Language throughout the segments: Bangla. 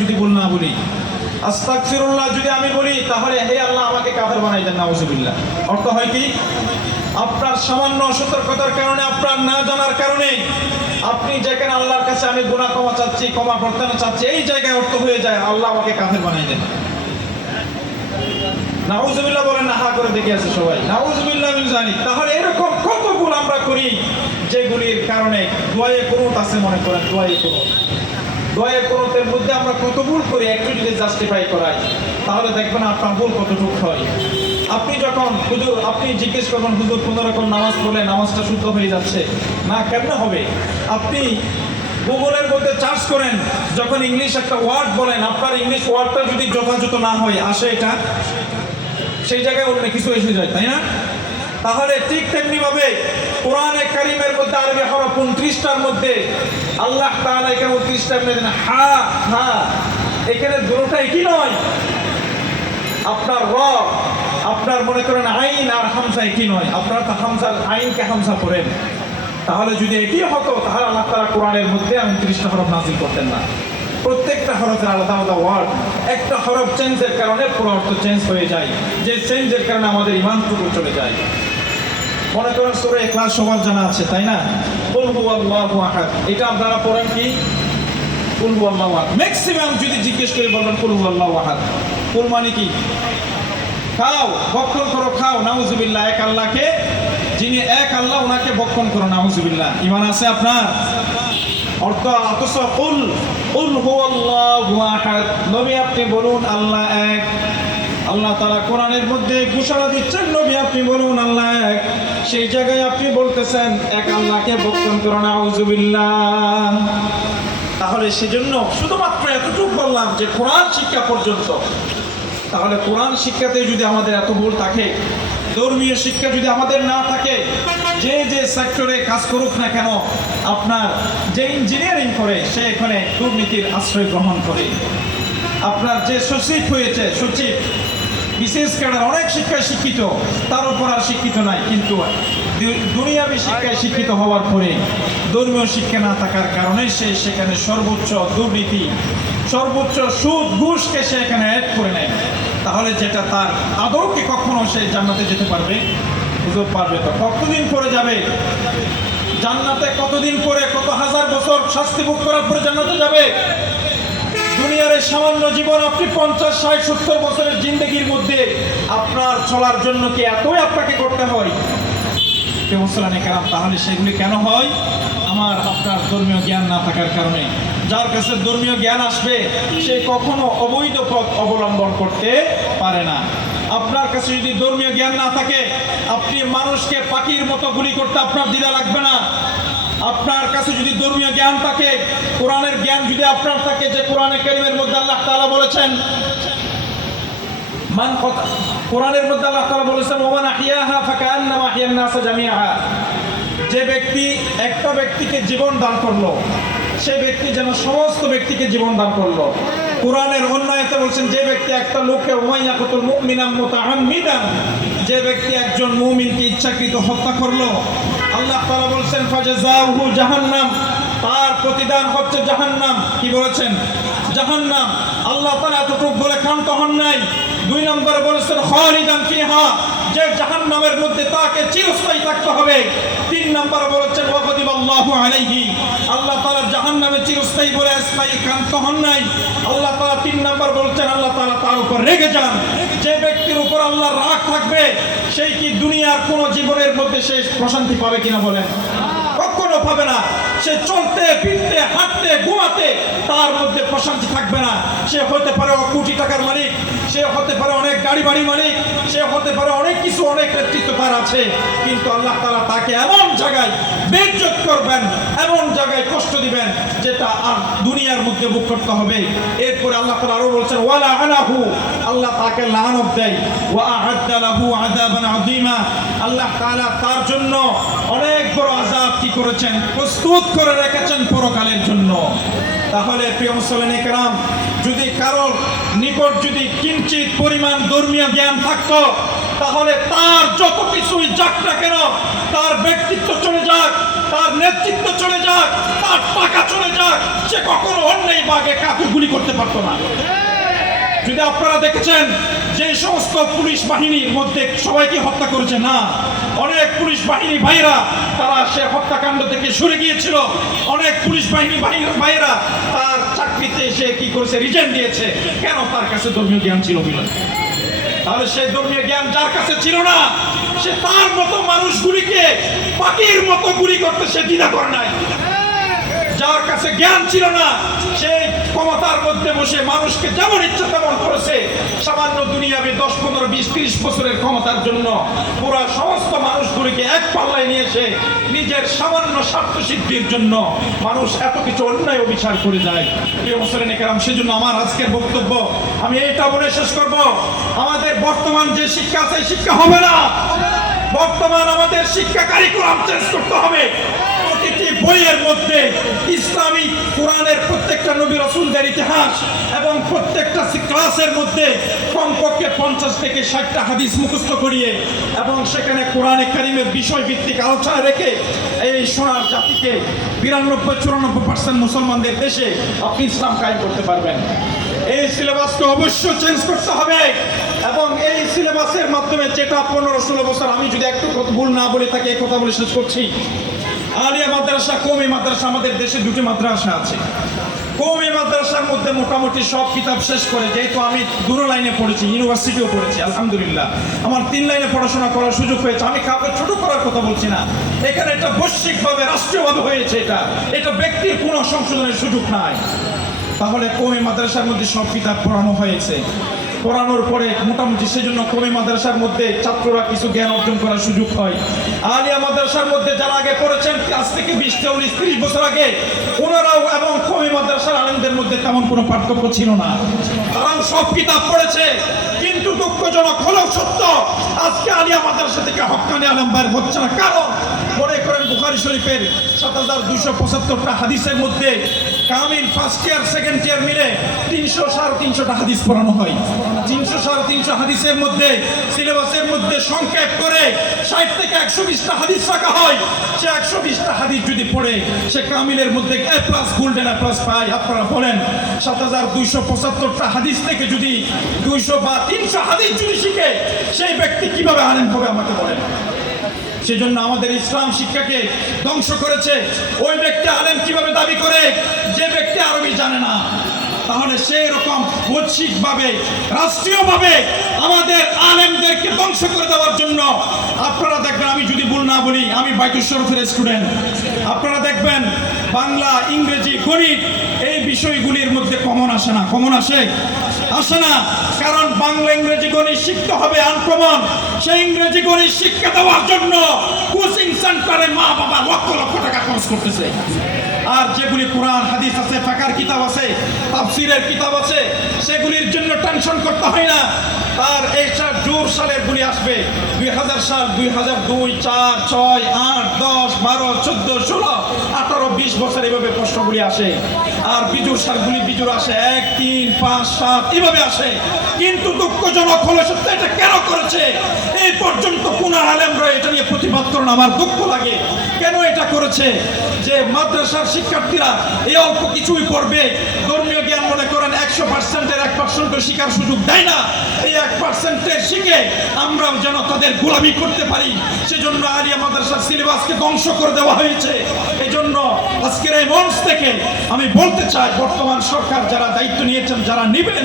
যদি ভুল না বলি। আস্তাগফিরুল্লাহ যদি আমি বলি, তাহলে হে আল্লাহ আমাকে কাফের বানাই দেন, নাউজুবিল্লাহ। অর্থ হয় কি? আপনার সামান্য সতর্কতার কারণে, আপনার না জানার কারণে আপনি যেখানে আল্লাহর কাছে আমি গুনাহ ক্ষমা চাচ্ছি, ক্ষমা প্রার্থনা চাচ্ছি, এই জায়গায় অর্থ হয়ে যায়, আল্লাহ আমাকে কাফের বানাই দেন। নাউজুবিল্লাহ বলেন না হা করে দেখে আছে সবাই। নাউজুবিল্লাহ জালিক তাহলে এরকম কত ভুল আমরা করি, যেগুলির কারণে দোয়ে কুনুত আছে মনে করেন দোয়ে কুনুত। দোয়ে কুনুতের মধ্যে আমরা কত ভুল করি, একটু যদি জাস্টিফাই করাই, তাহলে দেখবেন আপনার ভুল কতটুকু হয়। আপনি যখন হুজুর, আপনি জিজ্ঞেস করবেন, হুজুর, কোন রকম নামাজ পড়লে নামাজটা শুদ্ধ হয়ে যাচ্ছে? না, কেমন হবে? আপনি গুগলের মধ্যে চার্জ করেন, যখন ইংলিশ একটা ওয়ার্ড বলেন, আপনার ইংলিশ ওয়ার্ডটা যদি যথাযথ না হয়, আসে এটা, সেই জায়গায় অন্য কিছু এসে যায়, তাই না? তাহলে ঠিক তেমনি ভাবে কোরআনে কারিমের মধ্যে আরবি হরফ উনত্রিশটার মধ্যে আল্লাহ তাআলা এখানে উনত্রিশটার মধ্যে হা হা। এখানে দুটোটা একই নয়? আপনার র আপনার মনে করেন আইন আর হামসা একই নয়? আপনারা তো হামসা আইনকে হামসা করেন। তাহলে যদি একই হতো, তাহলে আল্লাহ তাআলা কোরআনের মধ্যে উনত্রিশটা হরফ নাজিল করতেন না। প্রত্যেকটা হরফের আলাদা আলাদা ওয়ার্ড। একটা হরফ চেঞ্জের কারণে পুরো অর্থ চেঞ্জ হয়ে যায়। যে চেঞ্জের কারণে আমাদের ইমানটুকু চলে যায়। মনে করেন সুরে ক্লাস সবার জানা আছে, তাই না? এটা আপনারা পড়েন কি? ম্যাক্সিমাম যদি জিজ্ঞেস করে বলবেন কুল মানে কি? খাও, ভক্ষণ করো, খাও, নাউজুবিল্লাহ, এক আল্লাহকে, যিনি এক আল্লাহ, ওনাকে ভক্ষণ করো, নাউজুবিল্লাহ। ইমান আছে আপনার? অর্থ অথচ আপনি বলুন, আল্লাহ এক আল্লাহ তারা কোরআনের মধ্যে ঘোষণা দিচ্ছেন, নবী, আপনি বলুন আল্লাহ সেই জায়গায় আপনি বলতেছেন, এক আল্লাহকে ভক্ষণ করো নাউজুবিল্লাহ তাহলে সেজন্য শুধুমাত্র এতটুকু বললাম যে কোরআন শিক্ষা পর্যন্ত। তাহলে কোরআন শিক্ষাতে যদি আমাদের এত ভুল থাকে, ধর্মীয় শিক্ষা যদি আমাদের না থাকে, যে যে সেক্টরে কাজ করুক না কেন, আপনার যে ইঞ্জিনিয়ারিং করে, সে এখানে দুর্নীতির আশ্রয় গ্রহণ করে। আপনার যে সচিব হয়েছে, সচিব বিশেষ ক্যাডার অনেক শিক্ষায় শিক্ষিত, তার উপর আর শিক্ষিত নাই। কিন্তু দুনিয়াবী শিক্ষায় শিক্ষিত হওয়ার পরে ধর্মীয় শিক্ষা না থাকার কারণে সে সেখানে সর্বোচ্চ দুর্নীতি, সর্বোচ্চ সুদ, ঘুষকে সে এখানে অ্যাড করে নেয়। তাহলে যেটা তার আদৌকে কখনো সে জান্নাতে যেতে পারবে হুজুর পারবে তো কতদিন পরে যাবে? জান্নাতে কতদিন পরে, কত হাজার বছর শাস্তি ভোগ করার পরে জান্নাতে যাবে? দুনিয়ার সামান্য জীবন আপনি পঞ্চাশ, ষাট, সত্তর বছরের জিন্দগির মধ্যে আপনার চলার জন্য কি এতই আপনাকে করতে হয়? তাহলে সেগুলি কেন হয়? আমার, আপনার ধর্মীয় জ্ঞান না থাকার কারণে। যার কাছে ধর্মীয় জ্ঞান আসবে, সে কখনো অবৈধ পথ অবলম্বন করতে পারে না। আপনার কাছে যদি ধর্মীয় জ্ঞান না থাকে, আপনি মানুষকে পাখির মতো গুলি করতে আপনার দ্বিধা লাগবে না। আপনার কাছে যদি ধর্মীয় জ্ঞান থাকে, কোরআনের জ্ঞান যদি আপনার থাকে, যে কোরআনে কেরিমের মধ্যে আল্লাহ তালা বলেছেন, মান কথা কোরআনের মধ্যে আল্লাহ তালা বলেছেন, ওমান আহিয়াহা না আহিয়ান নাসা জামিয়াহা যে ব্যক্তি, একটা ব্যক্তিকে জীবন দান করল, সে ব্যক্তি যেন সমস্ত ব্যক্তিকে জীবন দান করল। কোরআনের অন্য আয়াতে বলছেন, যে ব্যক্তি একটা লোককে উমাইয়া কতুল মুমিনাম মুতাআম্মিদান, যে ব্যক্তি একজন মুমিনকে ইচ্ছাকৃত হত্যা করল, আল্লাহ তাআলা বলছেন ফাজাযাহু জাহান্নাম তার প্রতিদান হচ্ছে জাহান্নাম। কি বলেছেন? জাহান্নাম। আল্লাহ তাআলা এতটুকু বলে ক্ষান্ত হন নাই। দুই নম্বরে বলেছেন, খালিদান ফিহা যে জাহান্নামের মধ্যে তাকে চিরস্থায়ী থাকতে হবে। তিন নম্বরে বলেছেন ওয়াকাদিব আল্লাহু আলাইহি। আল্লাহ তাআলা জাহান্নামে চিরস্থায়ী বলে স্থায়ী ক্ষান্ত হন নাই। আল্লাহ তাআলা তিন নম্বর বলছেন, আল্লাহ তাআলা তার উপর রেগে যান। যে ব্যক্তির উপর আল্লাহর রাগ থাকবে, সেই কি দুনিয়ার কোন জীবনের মধ্যে সে প্রশান্তি পাবে কিনা বলেন? কখনো পাবে না। সে চলতে, ফিরতে, হাঁটতে, ঘুমাতে, তার মধ্যে প্রশান্তি থাকবে না। সে হতে পারে কোটি টাকার মালিক। সে হতে পারে অনেক গাড়ি বাড়ি মালিক, সে হতে পারে অনেক কিছু, অনেক নেতৃত্ব তার আছে। কিন্তু আল্লাহ তাআলা তাকে এমন জায়গায় বেজ্জত করবেন, এমন জায়গায় কষ্ট দিবেন, যেটা আর দুনিয়ার মধ্যে ভোগ করতে হবে। এরপরে আল্লাহ তাআলা আরও বলছেন, ওয়ালা আনাহু। আল্লাহ তাকে লানত দেয়। ওয়া আ'আদ্দা লাহু আযাবান আযীমা। আল্লাহ তাআলা তার জন্য অনেক বড় আযাব কি করেছেন? প্রস্তুত করে রেখেছেন পরকালের জন্য। তাহলে প্রিয় মুসলমান কেরাম, যদি কারোর নিকট যদি কিঞ্চিত পরিমাণ ধর্মীয় জ্ঞান থাকতো, তাহলে তার যত কিছুই যাক না কেন, তার ব্যক্তিত্ব চলে যাক, তার নেতৃত্ব চলে যাক, তার টাকা চলে যাক, সে কখনো অন্যের বাঘে কাকু গুলি করতে পারতো না। যদি আপনারা দেখেছেন যে সমস্ত পুলিশ বাহিনীর মধ্যে সবাইকে হত্যা করেছে, না। অনেক পুলিশ বাহিনী ভাইরা তারা সে হত্যাকাণ্ড থেকে সরে গিয়েছিল। অনেক পুলিশ বাহিনী ভাই- ভাইরা তার চাকরিতে সে কি করেছে রিজেন দিয়েছে। কেন তার কাছে ধর্মীয় জ্ঞান ছিল বলে তাহলে সেই ধর্মীয় জ্ঞান যার কাছে ছিল না, সে তার মতো মানুষগুলিকে পাখির মতো গুলি করতে সে দ্বিধা করে নাই। যার কাছে জ্ঞান ছিল না, সেই ক্ষমতার মধ্যে বসে মানুষকে যেমন ইচ্ছা তেমন করেছে, সামান্য দুনিয়াবে দশ, পনেরো, বিশ, ত্রিশ বছরের ক্ষমতার জন্য পুরা সমস্ত মানুষগুলিকে এক পাল্লায় নিয়ে এসে নিজের সামান্য স্বার্থ সিদ্ধির জন্য মানুষ এত কিছু অন্যায় ও বিচার করে যায়। প্রিয় মুসলিম কেরাম সেজন্য আমার আজকের বক্তব্য, আমি এটা বলে শেষ করব। আমাদের বর্তমান যে শিক্ষা আছে শিক্ষা হবে না। বর্তমান আমাদের শিক্ষা কারিকুলাম চেঞ্জ করতে হবে। প্রতিটি বইয়ের মধ্যে ইসলামিক কোরআনের প্রত্যেকটা নবী রসুলদের ইতিহাস এবং প্রত্যেকটা ক্লাসের মধ্যে কমপক্ষে পঞ্চাশ থেকে ষাটটা হাদিস মুখস্থ করিয়ে এবং সেখানে কোরআনে কারিমের বিষয় ভিত্তিক আলোচনা রেখে এই সোনার জাতিকে বিরানব্বই, চুরানব্বই পার্সেন্ট মুসলমানদের দেশে আপনি ইসলাম কায়েম করতে পারবেন। এই সিলেবাসকে অবশ্যই চেঞ্জ করতে হবে এবং এই সিলেবাসের মাধ্যমে যেটা পনেরো ষোলো বছর, আমি যদি একটু ভুল না বলে থাকি, এই কথা বলে শেষ করছি। আলিয়া মাদ্রাসা, কমি মাদ্রাসা আমাদের দেশে দুটি মাদ্রাসা আছে। কমি মাদ্রাসার মধ্যে মোটামুটি সব কিতাব শেষ করে, যেহেতু আমি দুটো লাইনে পড়েছি, ইউনিভার্সিটিও পড়েছি, আলহামদুলিল্লাহ। আমার তিন লাইনে পড়াশোনা করার সুযোগ হয়েছে, আমি কাউকে ছোট করার কথা বলছি না। এখানে এটা বৈশ্বিকভাবে রাষ্ট্রীয়ভাবে হয়েছে এটা। এটা ব্যক্তির কোনো সংশোধনের সুযোগ নাই। তাহলে কমে মাদ্রাসার মধ্যে সব কিতাব পড়ানো হয়েছে। পড়ানোর পরে মোটামুটি সেজন্য কমে মাদ্রাসার মধ্যে ছাত্ররা কিছু জ্ঞান অর্জন করার সুযোগ হয়। আলিয়া মাদ্রাসার মধ্যে যারা আগে পড়েছেন, আজ থেকে বিশ, চল্লিশ, ত্রিশ বছর আগে ওনারাও এবং কমে মাদ্রাসার আলেমদের মধ্যে তেমন কোনো পার্থক্য ছিল না। তারাও সব কিতাব পড়েছে, কিন্তু দুঃখজনক হলেও সত্য, আজকে আলিয়া মাদ্রাসা থেকে হকানি আলম বাইর হচ্ছে না। কারণ মনে করেন বুখারি শরীফের সাত হাজার দুইশো পঁচাত্তরটা হাদিসের মধ্যে কামিল ফার্স্ট ইয়ার সেকেন্ড ইয়ার মিলে তিনশো সাড়ে তিনশোটা হাদিস পড়ানো হয়। তিনশো সাড়ে তিনশো হাদিসের মধ্যে, সিলেবাসের মধ্যে সংক্ষেপ করে ষাট থেকে একশো বিশটা হাদিস রাখা হয়। সে একশো বিশটা হাদিস যদি পড়ে, সে কামিলের মধ্যে A plus golden A plus পায়। আপনারা বলেন, সাত হাজার দুইশো পঁচাত্তরটা হাদিস থেকে যদি দুইশো বা তিনশো হাদিস যদি শিখে, সেই ব্যক্তি কীভাবে আনেন হবে আমাকে বলেন? সেজন্য আমাদের ইসলাম শিক্ষাকে ধ্বংস করেছে। ওই ব্যক্তি আলেম কীভাবে দাবি করে? যে ব্যক্তি আরবি জানে না, তাহলে সেই রকম বৈশ্বিকভাবে রাষ্ট্রীয়ভাবে আমাদের আলেমদেরকে ধ্বংস করে দেওয়ার জন্য। আপনারা দেখবেন, আমি যদি ভুল না বলি, আমি বাইকেশ্বর ফের স্টুডেন্ট আপনারা দেখবেন বাংলা, ইংরেজি, গণিত, এই বিষয়গুলির মধ্যে কমন আসে না, কমন আসে? আসে না, কারণ বাংলা, ইংরেজি, গণিত শিখতে হবে আনকমন সেই ইংরেজি, গণিত শিক্ষা দেওয়ার জন্য কোচিং সেন্টারে মা বাবা লক্ষ লক্ষ টাকা খরচ করতেছে। আর যেগুলি কোরআন, হাদিস আছে, ফাঁকার কিতাব আছে, তাফসিরের কিতাব আছে, সেগুলির জন্য টেনশন করতে হয় না। আর এই চার জোর সালের গুলি আসবে দুই হাজার সাল, দুই হাজার দুই, চার, ছয়, আট, দশ, বারো, চোদ্দ, ষোলো, আঠারো বিশ বছর এভাবে প্রশ্নগুলি আসে। আর বিজুর সারগুলি, বিজুর আসে। এক, তিন, পাঁচ, সাত, এভাবে আসে। কিন্তু দুঃখজনক হলো সত্য এটা কেন করেছে? এই পর্যন্ত কোন আলেমরা এটা নিয়ে প্রতিবাদ করেন, আমার দুঃখ লাগে। কেন এটা করেছে? যে মাদ্রাসার শিক্ষার্থীরা এই অল্প কিছুই পড়বে, ধর্মীয় জ্ঞান মনে করেন একশো পার্সেন্টের এক পার্সেন্টও শিকার সুযোগ দেয় না। এই এক পার্সেন্টের শিখে আমরাও যেন তাদের গোলামি করতে পারি। সেজন্য আলিয়া মাদ্রাসার সিলেবাসকে ধ্বংস করে দেওয়া হয়েছে। এই জন্য আজকের এই মঞ্চ থেকে আমি বলতে চাই, বর্তমান সরকার যারা দায়িত্ব নিয়েছেন, যারা নেবেন,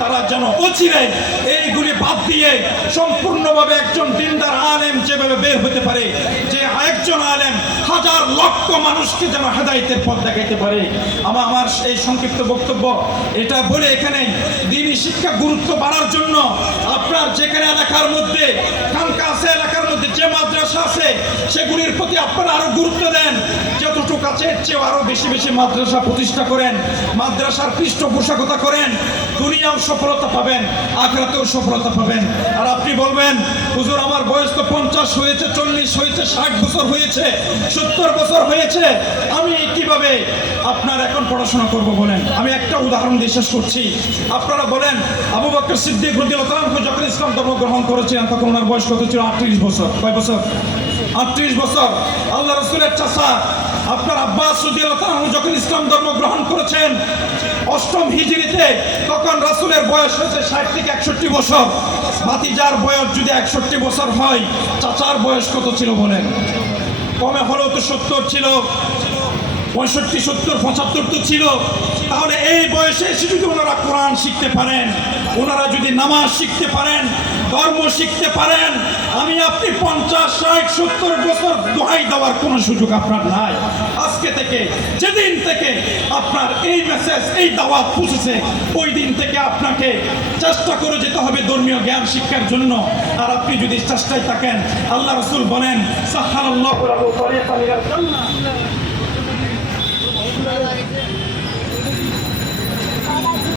তারা যেন অচিরে এইগুলি বাদ দিয়ে সম্পূর্ণভাবে একজন দিনদার আলেম যেভাবে বের হতে পারে, যে একজন আলেম হাজার লক্ষ মানুষকে যেন হেদায়তের পথ দেখাইতে পারে। আমার আমার এই সংক্ষিপ্ত বক্তব্য এটা বলে এখানে দিনই শিক্ষা গুরুত্ব বাড়ার জন্য আপনার যেখানে এলাকার মধ্যে খানকা আছে, এলাকার মধ্যে যে মাদ্রাসা আছে, সেগুলির প্রতি আপনারা আরও গুরুত্ব দেন। চেয়েও আরও বেশি বেশি মাদ্রাসা প্রতিষ্ঠা করেন, মাদ্রাসার পৃষ্ঠপোষকতা করেন, দুনিয়াও সফলতা পাবেন, আখরাতেও সফলতা পাবেন। আর আপনি বলবেন, হুজুর, আমার বয়স তো পঞ্চাশ হয়েছে, চল্লিশ হয়েছে, ষাট বছর হয়েছে, সত্তর বছর হয়েছে। আমি কীভাবে আপনার এখন পড়াশোনা করব বলেন? আমি একটা উদাহরণ দিয়ে শেষ করছি। আপনারা বলেন, আবু বকর সিদ্দিক তাআলা যখন ইসলাম ধর্ম গ্রহণ করেছিলেন, তখন ওনার বয়স কত ছিল? আটত্রিশ বছর। কয় বছর? আটত্রিশ বছর আল্লাহ রসুলের চাষা আপনার আব্বাস যখন ইসলাম ধর্ম গ্রহণ করেছেন, অষ্টম হিজড়িতে, তখন রাসূলের বয়স হয়েছে ষাট থেকে একষট্টি বছর। ভাতিজার বয়স যদি একষট্টি বছর হয়, চাচার বয়স কত ছিল বলেন? কমে হলেও তো সত্তর ছিল, পঁয়ষট্টি, সত্তর, পঁচাত্তর তো ছিল। তাহলে এই বয়সে এসে যদি ওনারা কোরআন শিখতে পারেন, ওনারা যদি নামাজ শিখতে পারেন ধর্ম শিখতে পারেন, আমি আপনি পঞ্চাশ, ষাট, সত্তর বছর দোহাই দেওয়ার কোনো সুযোগ আপনার নাই। আজকে থেকে, যেদিন থেকে আপনার এই মেসেজ এই দাওয়াত পৌঁছেছে, ওই দিন থেকে আপনাকে চেষ্টা করে যেতে হবে ধর্মীয় জ্ঞান শিক্ষার জন্য। আর আপনি যদি চেষ্টায় থাকেন, আল্লাহ রসুল বলেন সাহার আল্লাহ